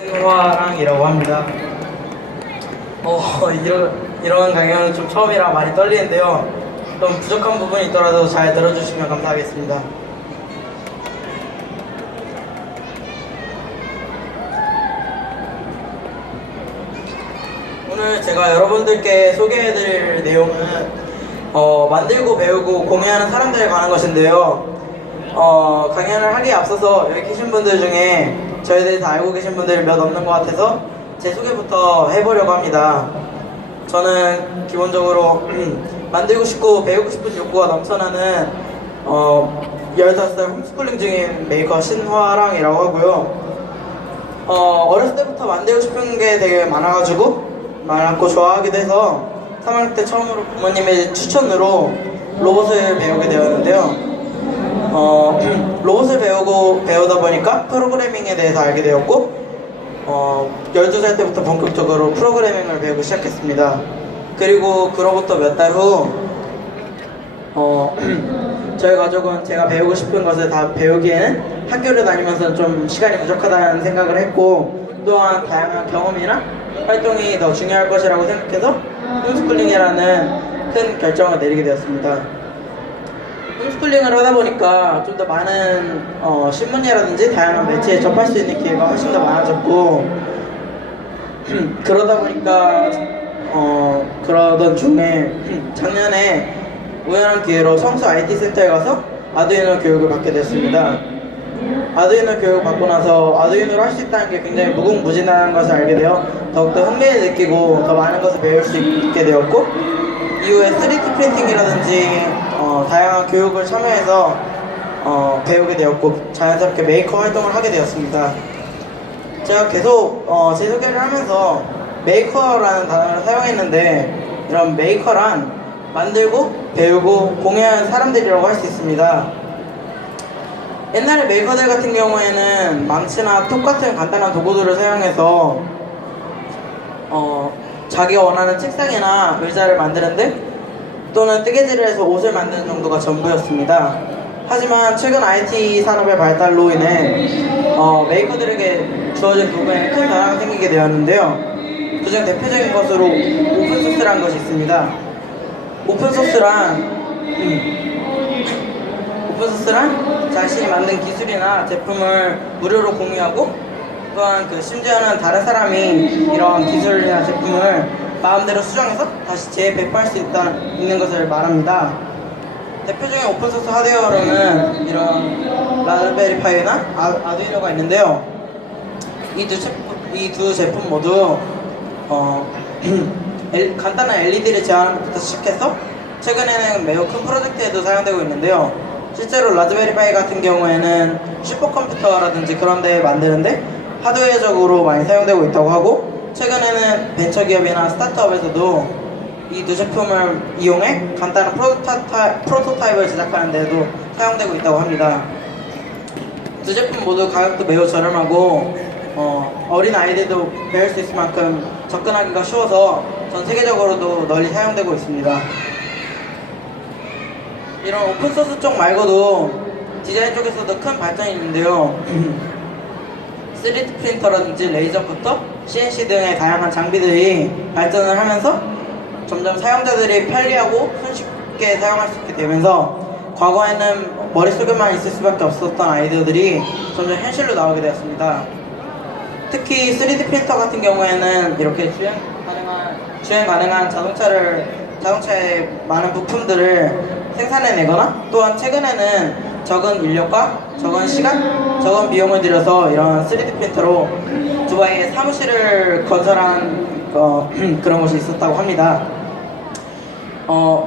신화랑이라고 합니다. 이런 강연은 좀 처음이라 많이 떨리는데요. 좀 부족한 부분이 있더라도 잘 들어주시면 감사하겠습니다. 오늘 제가 여러분들께 소개해드릴 내용은 만들고 배우고 공유하는 사람들에 관한 것인데요. 강연을 하기에 앞서서 여기 계신 분들 중에 저에 대해서 알고 계신 분들이 몇 없는 것 같아서 제 소개부터 해보려고 합니다. 저는 기본적으로 만들고 싶고 배우고 싶은 욕구가 넘쳐나는 15살 홈스쿨링 중인 메이커 신화랑이라고 하고요. 어렸을 때부터 만들고 싶은 게 되게 많았고 좋아하기도 해서 3학년 때 처음으로 부모님의 추천으로 로봇을 배우게 되었는데요. 로봇을 배우다 보니까 프로그래밍에 대해서 알게 되었고 12살 때부터 본격적으로 프로그래밍을 배우기 시작했습니다. 그리고 그로부터 몇 달 후 저희 가족은 제가 배우고 싶은 것을 다 배우기에는 학교를 다니면서 좀 시간이 부족하다는 생각을 했고, 또한 다양한 경험이나 활동이 더 중요할 것이라고 생각해서 홈스쿨링이라는 큰 결정을 내리게 되었습니다. 홈스쿨링을 하다 보니까 좀 더 많은 신문이라든지 다양한 매체에 접할 수 있는 기회가 훨씬 더 많아졌고, 그러다 보니까 그러던 중에 작년에 우연한 기회로 성수 IT 센터에 가서 아두이노 교육을 받게 됐습니다. 아두이노 교육을 받고 나서 아두이노를 할 수 있다는 게 굉장히 무궁무진한 것을 알게 되어 더욱더 흥미를 느끼고 더 많은 것을 배울 수 있게 되었고, 이후에 3D 프린팅이라든지 다양한 교육을 참여해서 배우게 되었고 자연스럽게 메이커 활동을 하게 되었습니다. 제가 계속 제 소개를 하면서 메이커라는 단어를 사용했는데, 이런 메이커란 만들고 배우고 공유하는 사람들이라고 할 수 있습니다. 옛날에 메이커들 같은 경우에는 망치나 톱 같은 간단한 도구들을 사용해서 자기가 원하는 책상이나 의자를 만드는데, 또는 뜨개질을 해서 옷을 만드는 정도가 전부였습니다. 하지만 최근 IT 산업의 발달로 인해 메이커들에게 주어진 도구에는 큰 변화가 생기게 되었는데요. 그중 대표적인 것으로 오픈소스라는 것이 있습니다. 오픈소스란 자신이 만든 기술이나 제품을 무료로 공유하고, 또한 심지어는 다른 사람이 이런 기술이나 제품을 마음대로 수정해서 다시 재배포할 수 있는 것을 말합니다. 대표적인 오픈소스 하드웨어로는 이런 라즈베리파이나 아두이노가 있는데요. 이 두 제품 모두 간단한 LED를 제어하는 것부터 시작해서 최근에는 매우 큰 프로젝트에도 사용되고 있는데요. 실제로 라즈베리파이 같은 경우에는 슈퍼컴퓨터라든지 그런 데 만드는데 하드웨어적으로 많이 사용되고 있다고 하고, 최근에는 벤처기업이나 스타트업에서도 이 두 제품을 이용해 간단한 프로토타입을 제작하는 데도 사용되고 있다고 합니다. 두 제품 모두 가격도 매우 저렴하고 어린 아이들도 배울 수 있을 만큼 접근하기가 쉬워서 전 세계적으로도 널리 사용되고 있습니다. 이런 오픈소스 쪽 말고도 디자인 쪽에서도 큰 발전이 있는데요. 3D 프린터라든지 레이저부터 CNC 등의 다양한 장비들이 발전을 하면서 점점 사용자들이 편리하고 손쉽게 사용할 수 있게 되면서 과거에는 머릿속에만 있을 수밖에 없었던 아이디어들이 점점 현실로 나오게 되었습니다. 특히 3D 프린터 같은 경우에는 이렇게 주행 가능한 자동차의 많은 부품들을 생산해내거나, 또한 최근에는 적은 인력과 적은 시간, 적은 비용을 들여서 이런 3D 프린터로 두바이에 사무실을 건설한 그런 곳이 있었다고 합니다.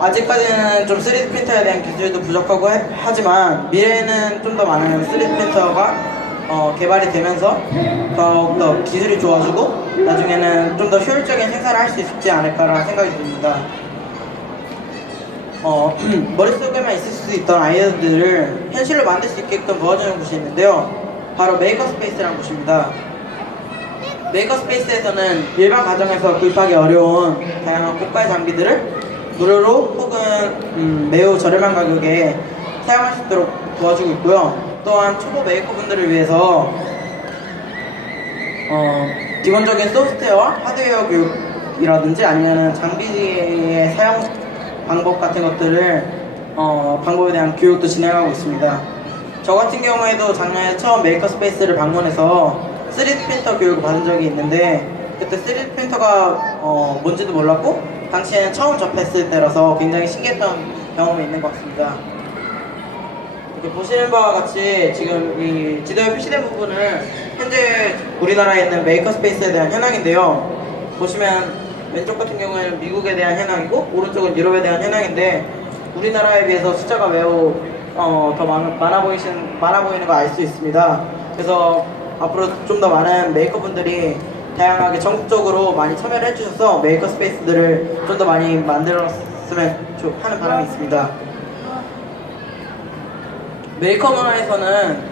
아직까지는 좀 3D 프린터에 대한 기술도 부족하고 하지만 미래에는 좀 더 많은 3D 프린터가 개발이 되면서 더욱더 기술이 좋아지고 나중에는 좀 더 효율적인 생산을 할 수 있지 않을까라는 생각이 듭니다. 머릿속에만 있을 수 있던 아이디어들을 현실로 만들 수 있게끔 도와주는 곳이 있는데요. 바로 메이커스페이스라는 곳입니다. 메이커스페이스에서는 일반 가정에서 구입하기 어려운 다양한 고가의 장비들을 무료로 혹은 매우 저렴한 가격에 사용할 수 있도록 도와주고 있고요. 또한 초보 메이커분들을 위해서 기본적인 소프트웨어와 하드웨어 교육이라든지 아니면 장비의 사용 방법 같은 것들을 방법에 대한 교육도 진행하고 있습니다. 저 같은 경우에도 작년에 처음 메이커스페이스를 방문해서 3D 프린터 교육을 받은 적이 있는데 그때 3D 프린터가 뭔지도 몰랐고 당시에는 처음 접했을 때라서 굉장히 신기했던 경험이 있는 것 같습니다. 이렇게 보시는 바와 같이 지금 이 지도에 표시된 부분은 현재 우리나라에 있는 메이커스페이스에 대한 현황인데요. 보시면 왼쪽 같은 경우에는 미국에 대한 현황이고 오른쪽은 유럽에 대한 현황인데 우리나라에 비해서 숫자가 매우 더 많아 보이는 거 알 수 있습니다. 그래서 앞으로 좀 더 많은 메이커분들이 다양하게 전국적으로 많이 참여를 해주셔서 메이커 스페이스들을 좀 더 많이 만들었으면 하는 바람이 있습니다. 메이커 문화에서는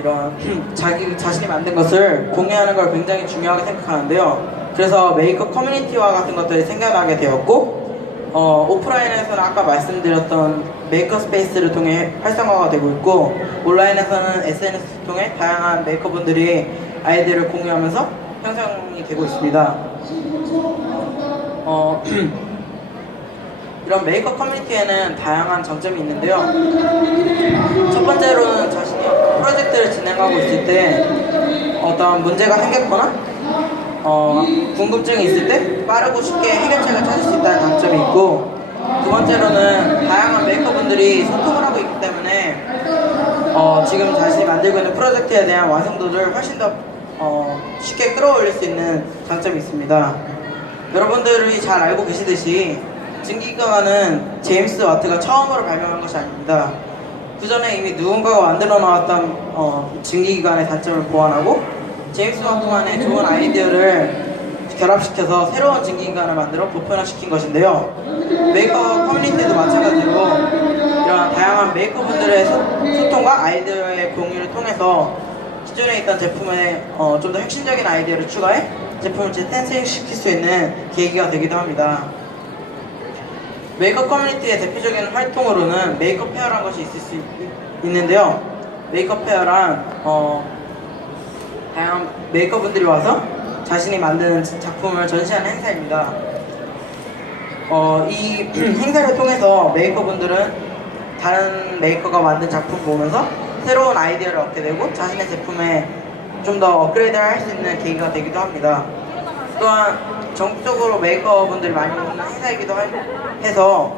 이런 자신이 만든 것을 공유하는 걸 굉장히 중요하게 생각하는데요. 그래서 메이커 커뮤니티와 같은 것들이 생겨나게 되었고 오프라인에서는 아까 말씀드렸던 메이커 스페이스를 통해 활성화가 되고 있고 온라인에서는 SNS를 통해 다양한 메이커분들이 아이디어를 공유하면서 형성이 되고 있습니다. 이런 메이커 커뮤니티에는 다양한 장점이 있는데요. 첫 번째로는 자신이 프로젝트를 진행하고 있을 때 어떤 문제가 생겼거나 궁금증이 있을 때 빠르고 쉽게 해결책을 찾을 수 있다는 장점이 있고 두 번째로는 다양한 메이커분들이 소통을 하고 있기 때문에 지금 자신이 만들고 있는 프로젝트에 대한 완성도를 훨씬 더 쉽게 끌어올릴 수 있는 장점이 있습니다. 여러분들이 잘 알고 계시듯이 증기기관은 제임스 와트가 처음으로 발명한 것이 아닙니다. 그 전에 이미 누군가가 만들어 놓았던 증기기관의 단점을 보완하고 제임스 와트만의 좋은 아이디어를 결합시켜서 새로운 증기기관을 만들어 보편화시킨 것인데요. 메이커 커뮤니티도 마찬가지로 이런 다양한 메이커분들의 소통과 아이디어의 공유를 통해서 기존에 있던 제품에 좀 더 혁신적인 아이디어를 추가해 제품을 재탄생시킬 수 있는 계기가 되기도 합니다. 메이커 커뮤니티의 대표적인 활동으로는 메이커 페어라는 것이 있을 수 있는데요. 메이커 페어란 다양한 메이커분들이 와서 자신이 만든 작품을 전시하는 행사입니다. 이 행사를 통해서 메이커분들은 다른 메이커가 만든 작품 보면서 새로운 아이디어를 얻게 되고 자신의 제품에 좀 더 업그레이드를 할 수 있는 계기가 되기도 합니다. 또한 전국적으로 메이커분들이 많이 오는 행사이기도 해서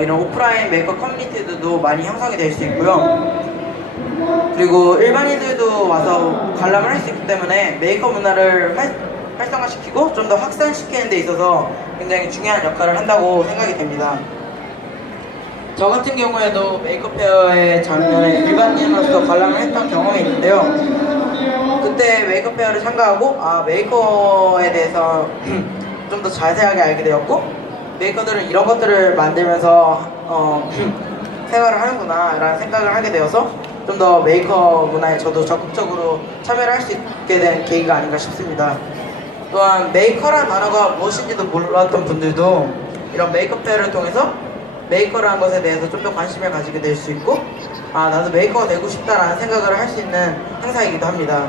이런 오프라인 메이커 커뮤니티들도 많이 형성이 될 수 있고요. 그리고 일반인들도 와서 관람을 할 수 있기 때문에 메이커 문화를 활성화시키고 좀 더 확산시키는 데 있어서 굉장히 중요한 역할을 한다고 생각이 됩니다. 저 같은 경우에도 메이커 페어의 작년에 일반인으로서 관람을 했던 경험이 있는데요. 그때 메이커 페어를 참가하고 메이커에 대해서 좀 더 자세하게 알게 되었고 메이커들은 이런 것들을 만들면서 생활을 하는구나 라는 생각을 하게 되어서 좀 더 메이커 문화에 저도 적극적으로 참여를 할 수 있게 된 계기가 아닌가 싶습니다. 또한 메이커라는 단어가 무엇인지도 몰랐던 분들도 이런 메이커 페어를 통해서 메이커라는 것에 대해서 좀 더 관심을 가지게 될 수 있고 나도 메이커가 되고 싶다라는 생각을 할 수 있는 행사이기도 합니다.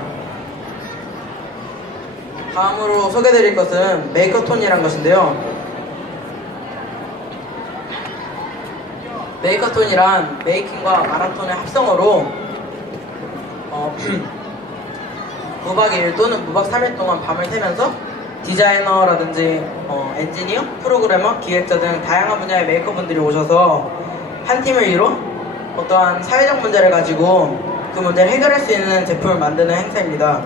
다음으로 소개드릴 것은 메이커톤이라는 것인데요. 메이커톤이란 메이킹과 마라톤의 합성어로 무박 2일 또는 무박 3일 동안 밤을 새면서 디자이너라든지 엔지니어, 프로그래머, 기획자 등 다양한 분야의 메이커분들이 오셔서 한 팀을 이뤄 어떠한 사회적 문제를 가지고 그 문제를 해결할 수 있는 제품을 만드는 행사입니다.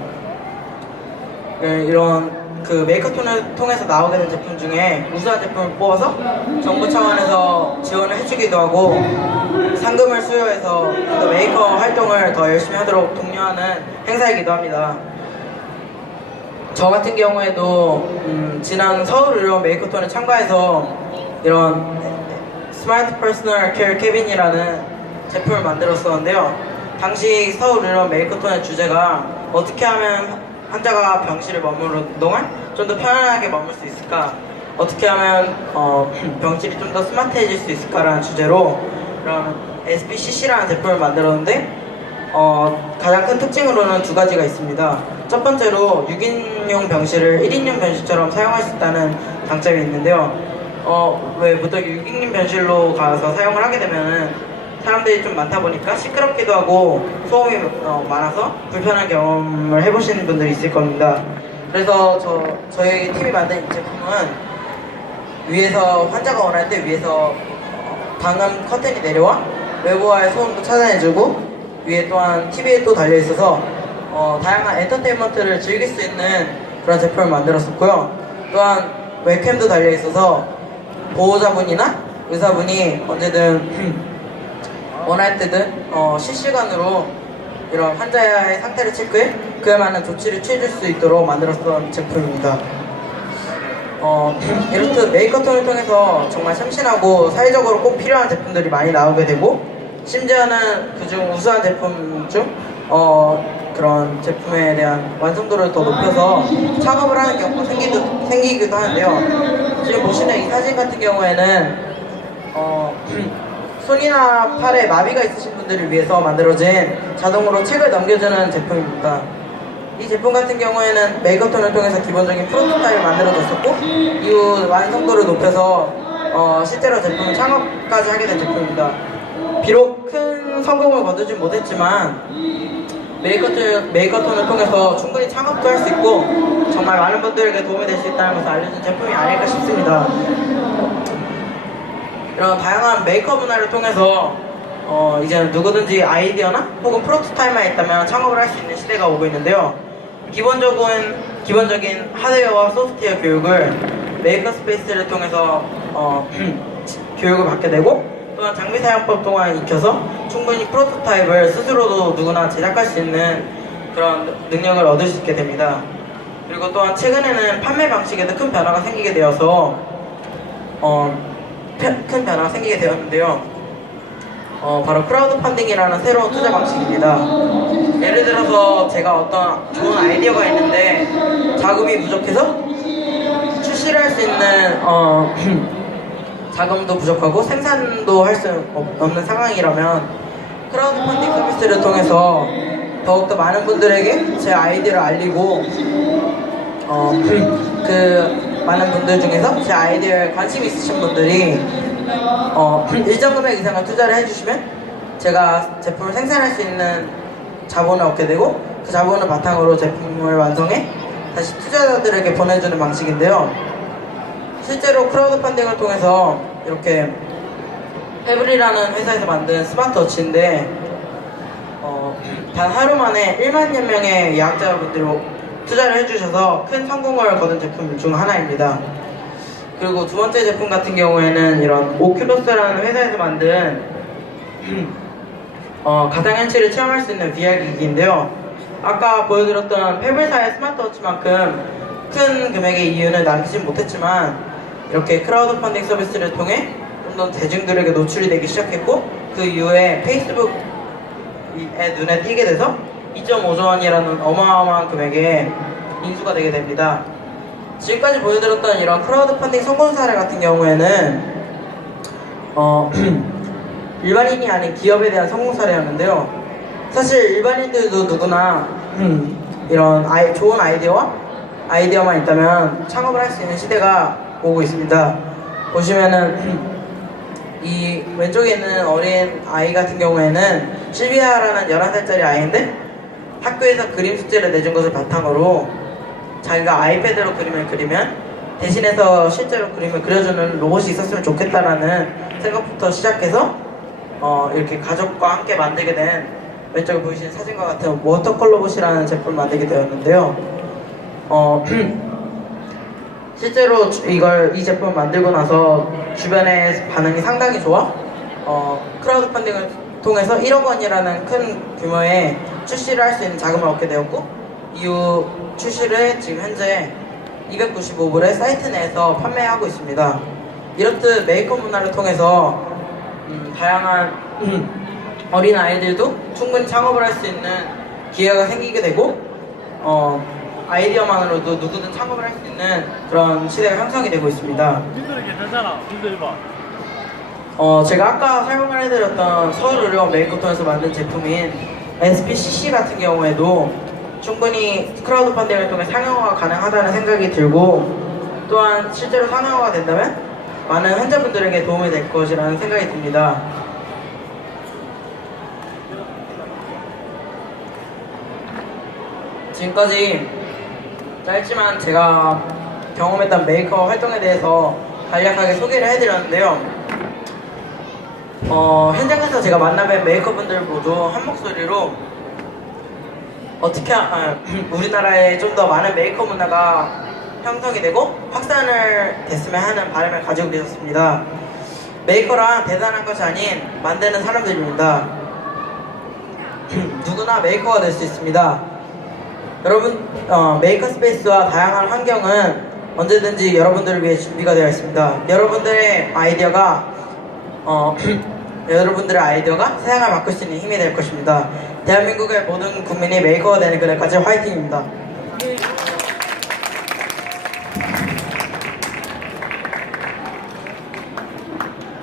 이런 그 메이커톤을 통해서 나오게 된 제품 중에 우수한 제품을 뽑아서 정부 차원에서 지원을 해주기도 하고 상금을 수여해서 더 메이커 활동을 더 열심히 하도록 독려하는 행사이기도 합니다. 저 같은 경우에도 지난 서울의료원 메이커톤에 참가해서 이런 스마트 퍼스널 케어 캐빈이라는 제품을 만들었었는데요. 당시 서울의료원 메이커톤의 주제가 어떻게 하면 환자가 병실에 머무르는 동안 좀 더 편안하게 머물 수 있을까? 어떻게 하면 병실이 좀 더 스마트해질 수 있을까라는 주제로 이런 SPCC라는 제품을 만들었는데 가장 큰 특징으로는 두 가지가 있습니다. 첫 번째로 6인용 병실을 1인용 병실처럼 사용할 수 있다는 장점이 있는데요. 왜 보통 6인용 병실로 가서 사용을 하게 되면은 사람들이 좀 많다 보니까 시끄럽기도 하고 소음이 많아서 불편한 경험을 해보시는 분들이 있을 겁니다. 그래서 저희 팀이 만든 이 제품은 위에서 환자가 원할 때 위에서 방음 커튼이 내려와 외부와의 소음도 차단해주고 위에 또한 TV에 또 달려있어서 다양한 엔터테인먼트를 즐길 수 있는 그런 제품을 만들었었고요. 또한 웹캠도 달려있어서 보호자분이나 의사분이 언제든 원할 때든 실시간으로 이런 환자의 상태를 체크해 그에 맞는 조치를 취해줄 수 있도록 만들었던 제품입니다. 이렇듯 메이커톤을 통해서 정말 참신하고 사회적으로 꼭 필요한 제품들이 많이 나오게 되고 심지어는 그중 우수한 제품 중 그런 제품에 대한 완성도를 더 높여서 창업을 하는 경우가 생기기도 하는데요. 지금 보시는 이 사진 같은 경우에는 손이나 팔에 마비가 있으신 분들을 위해서 만들어진 자동으로 책을 넘겨주는 제품입니다. 이 제품 같은 경우에는 메이커톤을 통해서 기본적인 프로토타입을 만들어졌었고 이후 완성도를 높여서 실제로 제품을 창업까지 하게 된 제품입니다. 비록 큰 성공을 거두진 못했지만 메이커톤을 통해서 충분히 창업도 할 수 있고 정말 많은 분들에게 도움이 될 수 있다는 것을 알려준 제품이 아닐까 싶습니다. 이런 다양한 메이커 문화를 통해서 이제는 누구든지 아이디어나 혹은 프로토타입만 있다면 창업을 할 수 있는 시대가 오고 있는데요. 기본적인 하드웨어와 소프트웨어 교육을 메이커 스페이스를 통해서 교육을 받게 되고 또한 장비 사용법 동안 익혀서 충분히 프로토타입을 스스로도 누구나 제작할 수 있는 그런 능력을 얻을 수 있게 됩니다. 그리고 또한 최근에는 판매 방식에도 큰 변화가 생기게 되어서 큰 변화가 생기게 되었는데요. 바로 크라우드 펀딩이라는 새로운 투자 방식입니다. 예를 들어서 제가 어떤 좋은 아이디어가 있는데 자금이 부족해서 출시를 할 수 있는 자금도 부족하고 생산도 할 수 없는 상황이라면 크라우드 펀딩 서비스를 통해서 더욱더 많은 분들에게 제 아이디어를 알리고 그 많은 분들 중에서 제 아이디어에 관심 있으신 분들이 일정 금액 이상을 투자를 해주시면 제가 제품을 생산할 수 있는 자본을 얻게 되고 그 자본을 바탕으로 제품을 완성해 다시 투자자들에게 보내주는 방식인데요. 실제로 크라우드 펀딩을 통해서 이렇게 페블이라는 회사에서 만든 스마트워치인데 단 하루 만에 1만 명의 예약자분들이 투자를 해주셔서 큰 성공을 거둔 제품 중 하나입니다. 그리고 두 번째 제품 같은 경우에는 이런 오큘러스라는 회사에서 만든 가상현실을 체험할 수 있는 VR 기기인데요. 아까 보여드렸던 페블사의 스마트워치만큼 큰 금액의 이윤을 남기진 못했지만 이렇게 크라우드 펀딩 서비스를 통해 좀 더 대중들에게 노출이 되기 시작했고 그 이후에 페이스북의 눈에 띄게 돼서 2.5조 원이라는 어마어마한 금액의 인수가 되게 됩니다. 지금까지 보여드렸던 이런 크라우드 펀딩 성공 사례 같은 경우에는 일반인이 아닌 기업에 대한 성공 사례였는데요. 사실 일반인들도 누구나 이런 좋은 아이디어만 있다면 창업을 할 수 있는 시대가 오고 있습니다. 보시면은 이 왼쪽에 있는 어린 아이 같은 경우에는 실비아라는 11살짜리 아이인데 학교에서 그림 숙제를 내준 것을 바탕으로 자기가 아이패드로 그림을 그리면 대신해서 실제로 그림을 그려주는 로봇이 있었으면 좋겠다라는 생각부터 시작해서 이렇게 가족과 함께 만들게 된 왼쪽에 보이시는 사진과 같은 워터컬러봇이라는 제품을 만들게 되었는데요. 실제로 이 제품을 만들고 나서 주변의 반응이 상당히 좋아 크라우드 펀딩을 통해서 1억 원이라는 큰 규모의 출시를 할 수 있는 자금을 얻게 되었고 이후 출시를 지금 현재 295불에 사이트 내에서 판매하고 있습니다. 이렇듯 메이커 문화를 통해서 다양한 어린 아이들도 충분히 창업을 할 수 있는 기회가 생기게 되고 아이디어만으로도 누구든 창업을 할 수 있는 그런 시대가 형성이 되고 있습니다. 제가 아까 설명을 해드렸던 서울의료원 메이커톤에서 만든 제품인 SPCC 같은 경우에도 충분히 크라우드 펀딩을 통해 상용화가 가능하다는 생각이 들고, 또한 실제로 상용화가 된다면 많은 환자분들에게 도움이 될 것이라는 생각이 듭니다. 지금까지 짧지만 제가 경험했던 메이커 활동에 대해서 간략하게 소개를 해드렸는데요. 현장에서 제가 만나뵌 메이커분들 모두 한 목소리로 어떻게 우리나라에 좀 더 많은 메이커 문화가 형성이 되고 확산을 됐으면 하는 바람을 가지고 계셨습니다. 메이커란 대단한 것이 아닌 만드는 사람들입니다. 누구나 메이커가 될 수 있습니다. 여러분, 메이커 스페이스와 다양한 환경은 언제든지 여러분들을 위해 준비가 되어 있습니다. 여러분들의 아이디어가 세상을 바꿀 수 있는 힘이 될 것입니다. 대한민국의 모든 국민이 메이커가 되는 그날까지 화이팅입니다.